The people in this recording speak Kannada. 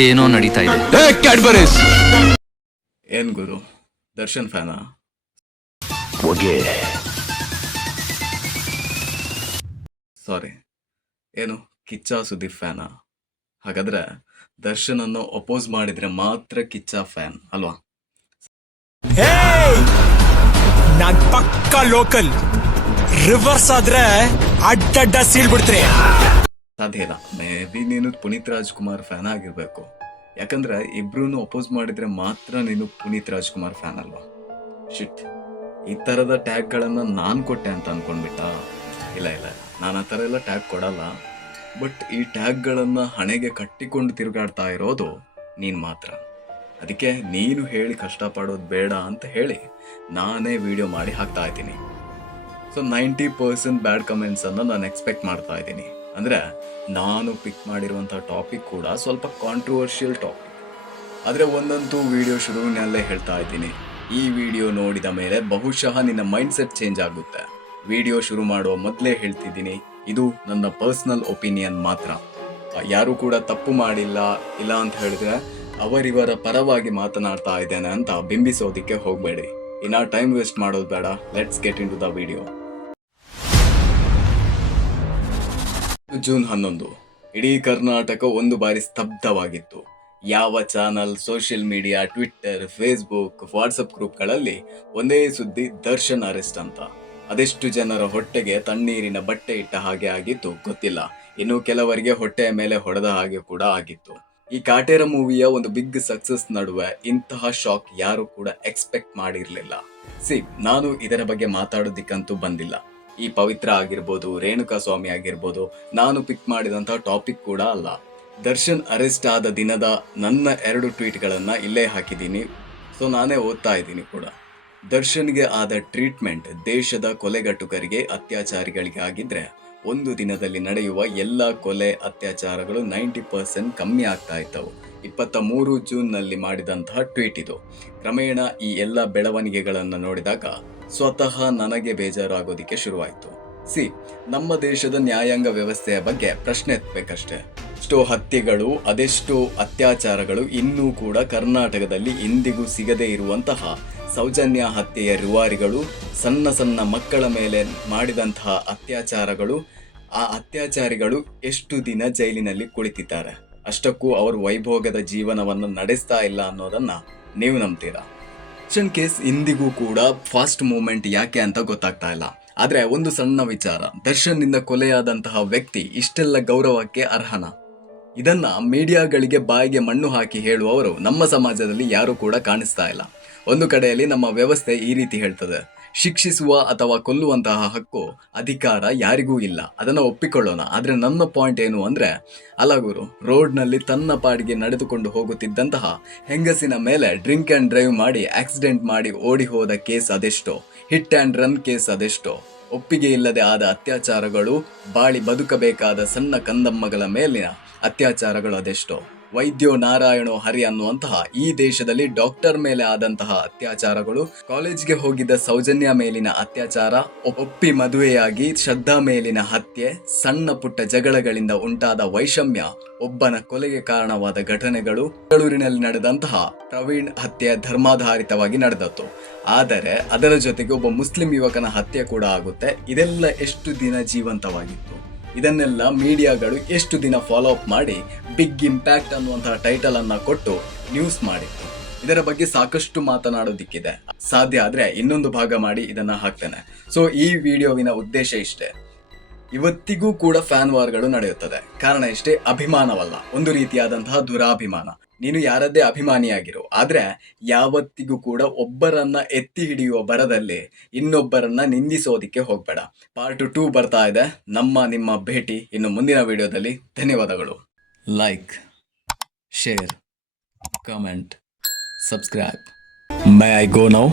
ಏನೋ ನಡೀತಾ ಇದೆ. ಕ್ಯಾಡ್ಬರೀಸ್ ಏನ್ ಗುರು ದರ್ಶನ್ ಫ್ಯಾನಾ? ಸಾರಿ, ಏನು ಕಿಚ್ಚ ಸುದೀಪ್ ಫ್ಯಾನಾ? ಹಾಗಾದ್ರೆ ದರ್ಶನ್ ಅನ್ನು ಅಪೋಸ್ ಮಾಡಿದ್ರೆ ಮಾತ್ರ ಕಿಚ್ಚ ಫ್ಯಾನ್ ಅಲ್ವಾ? ನಾನ್ ಪಕ್ಕಾ ಲೋಕಲ್, ರಿವರ್ಸ್ ಆದ್ರೆ ಅಡ್ಡಡ್ಡ ಸೀಲ್ ಬಿಡ್ತೀನಿ. ಸಾಧ್ಯ ಇಲ್ಲ. ಮೇ ಬಿ ನೀನು ಪುನೀತ್ ರಾಜ್ಕುಮಾರ್ ಫ್ಯಾನ್ ಆಗಿರ್ಬೇಕು. ಯಾಕಂದ್ರೆ ಇಬ್ರು ಅಪೋಸ್ ಮಾಡಿದ್ರೆ ಮಾತ್ರ ನೀನು ಪುನೀತ್ ರಾಜ್ಕುಮಾರ್ ಫ್ಯಾನ್ ಅಲ್ವಾ? ಶಿಟ್, ಈ ತರದ ಟ್ಯಾಗ್ ಗಳನ್ನ ನಾನ್ ಕೊಟ್ಟೆ ಅಂತ ಅನ್ಕೊಂಡ್ಬಿಟ್ಟ? ಇಲ್ಲ ಇಲ್ಲ, ನಾನು ಆ ತರ ಎಲ್ಲ ಟ್ಯಾಗ್ ಕೊಡಲ್ಲ. ಬಟ್ ಈ ಟ್ಯಾಗ್ ಗಳನ್ನ ಹಣೆಗೆ ಕಟ್ಟಿಕೊಂಡು ತಿರುಗಾಡ್ತಾ ಇರೋದು ನೀನ್ ಮಾತ್ರ. ಅದಕ್ಕೆ ನೀನು ಹೇಳಿ ಕಷ್ಟಪಡೋದು ಬೇಡ ಅಂತ ಹೇಳಿ ನಾನೇ ವಿಡಿಯೋ ಮಾಡಿ ಹಾಕ್ತಾ ಇದ್ದೀನಿ. ಸೊ 90% ಬ್ಯಾಡ್ ಕಮೆಂಟ್ಸ್ ಅನ್ನ ನಾನು ಎಕ್ಸ್ಪೆಕ್ಟ್ ಮಾಡ್ತಾ ಇದ್ದೀನಿ. ಅಂದ್ರೆ ನಾನು ಪಿಕ್ ಮಾಡಿರುವಂಥ ಟಾಪಿಕ್ ಕೂಡ ಸ್ವಲ್ಪ ಕಾಂಟ್ರವರ್ಷಿಯಲ್ ಟಾಪಿಕ್. ಆದರೆ ಒಂದಂತೂ ವಿಡಿಯೋ ಶುರುವಿನಲ್ಲೇ ಹೇಳ್ತಾ ಇದ್ದೀನಿ, ಈ ವಿಡಿಯೋ ನೋಡಿದ ಮೇಲೆ ಬಹುಶಃ ನಿನ್ನ ಮೈಂಡ್ ಸೆಟ್ ಚೇಂಜ್ ಆಗುತ್ತೆ. ವಿಡಿಯೋ ಶುರು ಮಾಡುವ ಮೊದಲೇ ಹೇಳ್ತಿದ್ದೀನಿ, ಇದು ನನ್ನ ಪರ್ಸನಲ್ ಒಪಿನಿಯನ್ ಮಾತ್ರ. ಯಾರು ಕೂಡ ತಪ್ಪು ಮಾಡಿಲ್ಲ, ಇಲ್ಲ ಅಂತ ಹೇಳಿದ್ರೆ ಅವರಿವರ ಪರವಾಗಿ ಮಾತನಾಡ್ತಾ ಇದ್ದೇನೆ ಅಂತ ಬಿಂಬಿಸೋದಿಕ್ಕೆ ಹೋಗಬೇಡಿ. ಇನ್ನ ಟೈಮ್ ವೇಸ್ಟ್ ಮಾಡೋದು ಬೇಡ. Let's get into the video. June 11 ಇಡೀ ಕರ್ನಾಟಕ ಒಂದು ಬಾರಿ ಸ್ತಬ್ಧವಾಗಿತ್ತು. ಯಾವ channel, social media, Twitter, Facebook, WhatsApp ಗ್ರೂಪ್ಗಳಲ್ಲಿ ಒಂದೇ ಸುದ್ದಿ, ದರ್ಶನ್ ಅರೆಸ್ಟ್ ಅಂತ. ಅದೆಷ್ಟು ಜನರ ಹೊಟ್ಟೆಗೆ ತಣ್ಣೀರಿನ ಬಟ್ಟೆ ಇಟ್ಟ ಹಾಗೆ ಆಗಿತ್ತು ಗೊತ್ತಿಲ್ಲ. ಇನ್ನು ಕೆಲವರಿಗೆ ಹೊಟ್ಟೆಯ ಮೇಲೆ ಹೊಡೆದ ಹಾಗೆ ಕೂಡ ಆಗಿತ್ತು. ಈ ಕಾಟೇರ ಮೂವಿಯ ಒಂದು ಬಿಗ್ ಸಕ್ಸಸ್ ನಡುವೆ ಇಂತಹ ಶಾಕ್ ಯಾರು ಕೂಡ ಎಕ್ಸ್ಪೆಕ್ಟ್ ಮಾಡಿರಲಿಲ್ಲ. ನಾನು ಇದರ ಬಗ್ಗೆ ಮಾತಾಡೋದಿಕ್ಕಂತೂ ಬಂದಿಲ್ಲ. ಈ ಪವಿತ್ರ ಆಗಿರ್ಬೋದು, ರೇಣುಕಾ ಸ್ವಾಮಿ ಆಗಿರ್ಬೋದು, ನಾನು ಪಿಕ್ ಮಾಡಿದಂಥ ಟಾಪಿಕ್ ಕೂಡ ಅಲ್ಲ. ದರ್ಶನ್ ಅರೆಸ್ಟ್ ಆದ ದಿನದ ನನ್ನ 2 ಟ್ವೀಟ್ಗಳನ್ನು ಇಲ್ಲೇ ಹಾಕಿದ್ದೀನಿ. ಸೊ ನಾನೇ ಓದ್ತಾ ಇದ್ದೀನಿ ಕೂಡ. ದರ್ಶನ್ಗೆ ಆದ ಟ್ರೀಟ್ಮೆಂಟ್ ದೇಶದ ಕೊಲೆಗಟ್ಟುಕರಿಗೆ, ಅತ್ಯಾಚಾರಿಗಳಿಗೆ ಆಗಿದ್ರೆ ಒಂದು ದಿನದಲ್ಲಿ ನಡೆಯುವ ಎಲ್ಲ ಕೊಲೆ ಅತ್ಯಾಚಾರಗಳು 90% ಕಮ್ಮಿ ಆಗ್ತಾ ಇದ್ದವು. 23 ಜೂನ್ನಲ್ಲಿ ಮಾಡಿದಂತಹ ಟ್ವೀಟ್ ಇದು. ಕ್ರಮೇಣ ಈ ಎಲ್ಲ ಬೆಳವಣಿಗೆಗಳನ್ನು ನೋಡಿದಾಗ ಸ್ವತಃ ನನಗೆ ಬೇಜಾರಾಗೋದಿಕ್ಕೆ ಶುರುವಾಯಿತು. ನಮ್ಮ ದೇಶದ ನ್ಯಾಯಾಂಗ ವ್ಯವಸ್ಥೆಯ ಬಗ್ಗೆ ಪ್ರಶ್ನೆ ಎತ್ತಬೇಕಷ್ಟೇ. ಎಷ್ಟೋ ಹತ್ಯೆಗಳು, ಅದೆಷ್ಟೋ ಅತ್ಯಾಚಾರಗಳು ಇನ್ನೂ ಕೂಡ ಕರ್ನಾಟಕದಲ್ಲಿ ಇಂದಿಗೂ ಸಿಗದೇ ಇರುವಂತಹ ಸೌಜನ್ಯ ಹತ್ಯೆಯ ರೂವಾರಿಗಳು, ಸಣ್ಣ ಸಣ್ಣ ಮಕ್ಕಳ ಮೇಲೆ ಮಾಡಿದಂತಹ ಅತ್ಯಾಚಾರಗಳು, ಆ ಅತ್ಯಾಚಾರಿಗಳು ಎಷ್ಟು ದಿನ ಜೈಲಿನಲ್ಲಿ ಕುಳಿತಿದ್ದಾರೆ. ಅಷ್ಟಕ್ಕೂ ಅವರು ವೈಭೋಗದ ಜೀವನವನ್ನು ನಡೆಸ್ತಾ ಇಲ್ಲ ಅನ್ನೋದನ್ನ ನೀವು ನಂಬ್ತೀರಾ? ದರ್ಶನ್ ಕೇಸ್ ಇಂದಿಗೂ ಕೂಡ ಫಾಸ್ಟ್ ಮೂವ್ಮೆಂಟ್ ಯಾಕೆ ಅಂತ ಗೊತ್ತಾಗ್ತಾ ಇಲ್ಲ. ಆದ್ರೆ ಒಂದು ಸಣ್ಣ ವಿಚಾರ, ದರ್ಶನ್ ನಿಂದ ಕೊಲೆಯಾದಂತಹ ವ್ಯಕ್ತಿ ಇಷ್ಟೆಲ್ಲ ಗೌರವಕ್ಕೆ ಅರ್ಹನ? ಇದನ್ನ ಮೀಡಿಯಾಗಳಿಗೆ ಬಾಯಿಗೆ ಮಣ್ಣು ಹಾಕಿ ಹೇಳುವವರು ನಮ್ಮ ಸಮಾಜದಲ್ಲಿ ಯಾರು ಕೂಡ ಕಾಣಿಸ್ತಾ ಇಲ್ಲ. ಒಂದು ಕಡೆಯಲ್ಲಿ ನಮ್ಮ ವ್ಯವಸ್ಥೆ ಈ ರೀತಿ ಹೇಳ್ತದೆ, ಶಿಕ್ಷಿಸುವ ಅಥವಾ ಕೊಲ್ಲುವಂತಹ ಹಕ್ಕು, ಅಧಿಕಾರ ಯಾರಿಗೂ ಇಲ್ಲ, ಅದನ್ನು ಒಪ್ಪಿಕೊಳ್ಳೋಣ. ಆದ್ರೆ ನನ್ನ ಪಾಯಿಂಟ್ ಏನು ಅಂದ್ರೆ, ಅಲ್ಲ ಗುರು, ರೋಡ್ನಲ್ಲಿ ತನ್ನ ಪಾಡಿಗೆ ನಡೆದುಕೊಂಡು ಹೋಗುತ್ತಿದ್ದಂತಹ ಹೆಂಗಸಿನ ಮೇಲೆ ಡ್ರಿಂಕ್ ಅಂಡ್ ಡ್ರೈವ್ ಮಾಡಿ ಆಕ್ಸಿಡೆಂಟ್ ಮಾಡಿ ಓಡಿ ಹೋದ ಕೇಸ್ ಅದೆಷ್ಟೋ, ಹಿಟ್ ಅಂಡ್ ರನ್ ಕೇಸ್ ಅದೆಷ್ಟೋ, ಒಪ್ಪಿಗೆ ಇಲ್ಲದೆ ಆದ ಅತ್ಯಾಚಾರಗಳು, ಬಾಳಿ ಬದುಕಬೇಕಾದ ಸಣ್ಣ ಕಂದಮ್ಮಗಳ ಮೇಲಿನ ಅತ್ಯಾಚಾರಗಳು ಅದೆಷ್ಟೋ, ವೈದ್ಯೋ ನಾರಾಯಣೋ ಹರಿ ಅನ್ನುವಂತಹ ಈ ದೇಶದಲ್ಲಿ ಡಾಕ್ಟರ್ ಮೇಲೆ ಆದಂತಹ ಅತ್ಯಾಚಾರಗಳು, ಕಾಲೇಜ್ಗೆ ಹೋಗಿದ್ದ ಸೌಜನ್ಯ ಮೇಲಿನ ಅತ್ಯಾಚಾರ, ಒಪ್ಪಿ ಮದುವೆಯಾಗಿ ಶ್ರದ್ಧಾ ಮೇಲಿನ ಹತ್ಯೆ, ಸಣ್ಣ ಪುಟ್ಟ ಜಗಳಗಳಿಂದ ಉಂಟಾದ ವೈಷಮ್ಯ, ಒಬ್ಬನ ಕೊಲೆಗೆ ಕಾರಣವಾದ ಘಟನೆಗಳು, ಬೆಂಗಳೂರಿನಲ್ಲಿ ನಡೆದಂತಹ ಪ್ರವೀಣ್ ಹತ್ಯೆ ಧರ್ಮಾಧಾರಿತವಾಗಿ ನಡೆದದ್ದು. ಆದರೆ ಅದರ ಜೊತೆಗೆ ಒಬ್ಬ ಮುಸ್ಲಿಂ ಯುವಕನ ಹತ್ಯೆ ಕೂಡ ಆಗುತ್ತೆ. ಇದೆಲ್ಲ ಎಷ್ಟು ದಿನ ಜೀವಂತವಾಗಿತ್ತು? ಇದನ್ನೆಲ್ಲ ಮೀಡಿಯಾಗಳು ಎಷ್ಟು ದಿನ ಫಾಲೋ ಅಪ್ ಮಾಡಿ ಬಿಗ್ ಇಂಪ್ಯಾಕ್ಟ್ ಅನ್ನುವಂತಹ ಟೈಟಲ್ ಅನ್ನ ಕೊಟ್ಟು ನ್ಯೂಸ್ ಮಾಡಿತ್ತು. ಇದರ ಬಗ್ಗೆ ಸಾಕಷ್ಟು ಮಾತನಾಡೋದಿಕ್ಕಿದೆ. ಸಾಧ್ಯ ಆದ್ರೆ ಇನ್ನೊಂದು ಭಾಗ ಮಾಡಿ ಇದನ್ನ ಹಾಕ್ತೇನೆ. ಸೊ ಈ ವಿಡಿಯೋವಿನ ಉದ್ದೇಶ ಇಷ್ಟೇ. ಇವತ್ತಿಗೂ ಕೂಡ ಫ್ಯಾನ್ ವಾರ್ಗಳು ನಡೆಯುತ್ತದೆ. ಕಾರಣ ಇಷ್ಟೇ, ಅಭಿಮಾನವಲ್ಲ, ಒಂದು ರೀತಿಯಾದಂತಹ ದುರಾಭಿಮಾನ. ನೀನು ಯಾರದ್ದೇ ಅಭಿಮಾನಿಯಾಗಿರು, ಆದ್ರೆ ಯಾವತ್ತಿಗೂ ಕೂಡ ಒಬ್ಬರನ್ನ ಎತ್ತಿ ಹಿಡಿಯುವ ಬರದಲ್ಲಿ ಇನ್ನೊಬ್ಬರನ್ನ ನಿಂದಿಸೋದಿಕ್ಕೆ ಹೋಗ್ಬೇಡ. ಪಾರ್ಟ್ 2 ಬರ್ತಾ ಇದೆ. ನಿಮ್ಮ ಭೇಟಿ ಇನ್ನು ಮುಂದಿನ ವಿಡಿಯೋದಲ್ಲಿ. ಧನ್ಯವಾದಗಳು. Like, share, comment, subscribe. My I go now?